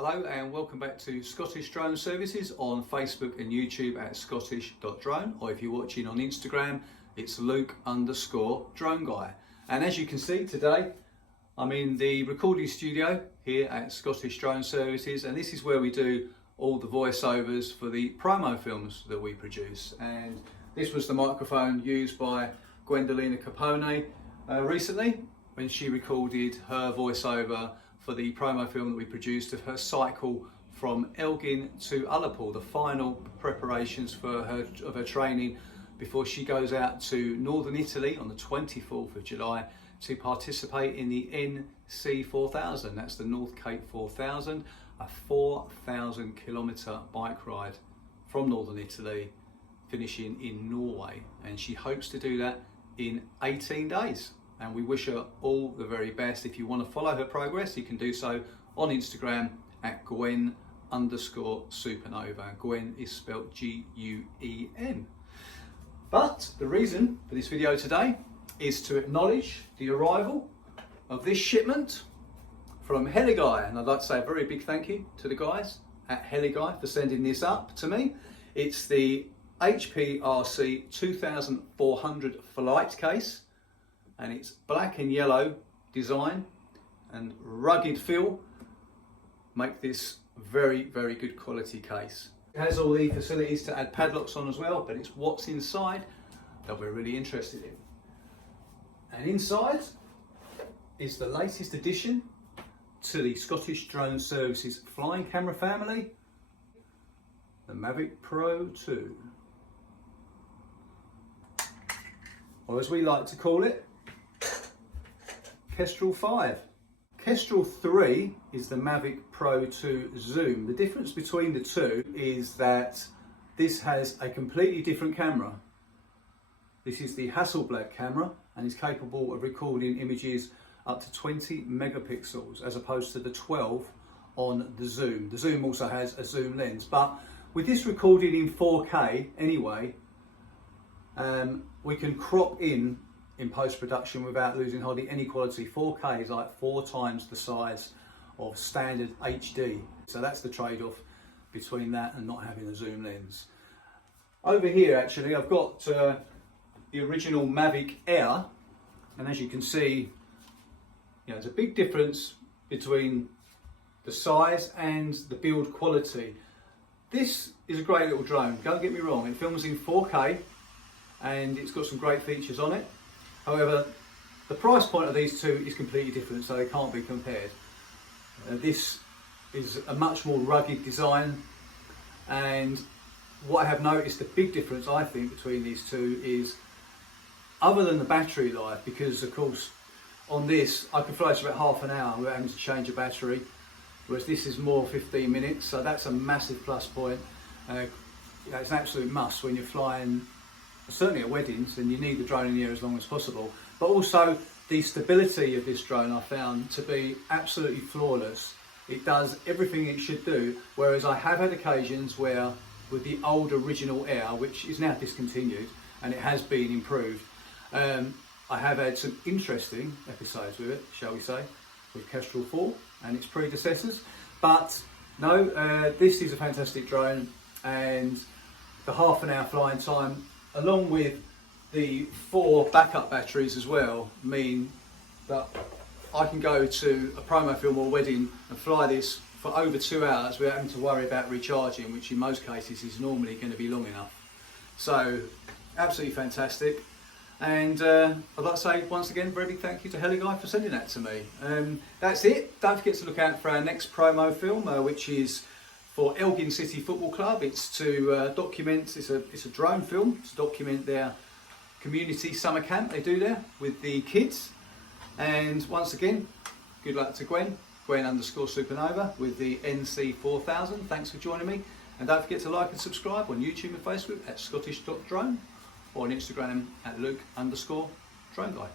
Hello and welcome back to Scottish Drone Services on Facebook and YouTube at scottish.drone, or if you're watching on Instagram, it's Luke_Drone Guy. And as you can see today, I'm in the recording studio here at Scottish Drone Services, and this is where we do all the voiceovers for the promo films that we produce. And this was the microphone used by Gwendolina Capone recently when she recorded her voiceover for the promo film that we produced of her cycle from Elgin to Ullapool, the final preparations for her training before she goes out to northern Italy on the 24th of July to participate in the NC 4000. That's the North Cape 4000, a 4,000 kilometre bike ride from northern Italy, finishing in Norway. And she hopes to do that in 18 days. And we wish her all the very best. If you want to follow her progress, you can do so on Instagram at Gwen_Supernova. Gwen is spelled G-U-E-N. But the reason for this video today is to acknowledge the arrival of this shipment from Heliguy. And I'd like to say a very big thank you to the guys at Heliguy for sending this up to me. It's the HPRC 2400 flight case. And it's black and yellow design and rugged feel make this very, very good quality case. It has all the facilities to add padlocks on as well, but it's what's inside that we're really interested in. And inside is the latest addition to the Scottish Drone Services flying camera family, the Mavic Pro 2. Or as we like to call it, Kestrel 5. Kestrel 3 is the Mavic Pro 2 Zoom. The difference between the two is that this has a completely different camera. This is the Hasselblad camera and is capable of recording images up to 20 megapixels as opposed to the 12 on the Zoom. The Zoom also has a zoom lens, but with this recording in 4K anyway, we can crop in post-production without losing hardly any quality. 4K is like 4 times the size of standard HD. So that's the trade-off between that and not having a zoom lens. Over here actually I've got the original Mavic Air, and as you can see, there's a big difference between the size and the build quality. This is a great little drone, don't get me wrong, it films in 4K and it's got some great features on it. However, the price point of these two is completely different, so they can't be compared. This is a much more rugged design, and what I have noticed, the big difference I think between these two is, other than the battery life, because of course on this I can fly for about half an hour without having to change a battery, whereas this is more 15 minutes, so that's a massive plus point. It's an absolute must when you're flying, certainly at weddings, and you need the drone in the air as long as possible. But also the stability of this drone I found to be absolutely flawless. It does everything it should do, whereas I have had occasions where with the old original Air, which is now discontinued and it has been improved, I have had some interesting episodes with it, shall we say, with Kestrel 4 and its predecessors. But no, this is a fantastic drone, and the half an hour flying time along with the 4 backup batteries as well mean that I can go to a promo film or wedding and fly this for over 2 hours without having to worry about recharging, which in most cases is normally going to be long enough. So absolutely fantastic. And I'd like to say once again, very big thank you to Heliguy for sending that to me. That's it. Don't forget to look out for our next promo film, which is for Elgin City Football Club. It's to document, it's a drone film to document their community summer camp they do there with the kids. And once again, good luck to Gwen_Supernova with the NC 4000. Thanks for joining me. And don't forget to like and subscribe on YouTube and Facebook at Scottish.drone, or on Instagram at Luke_Drone Guy.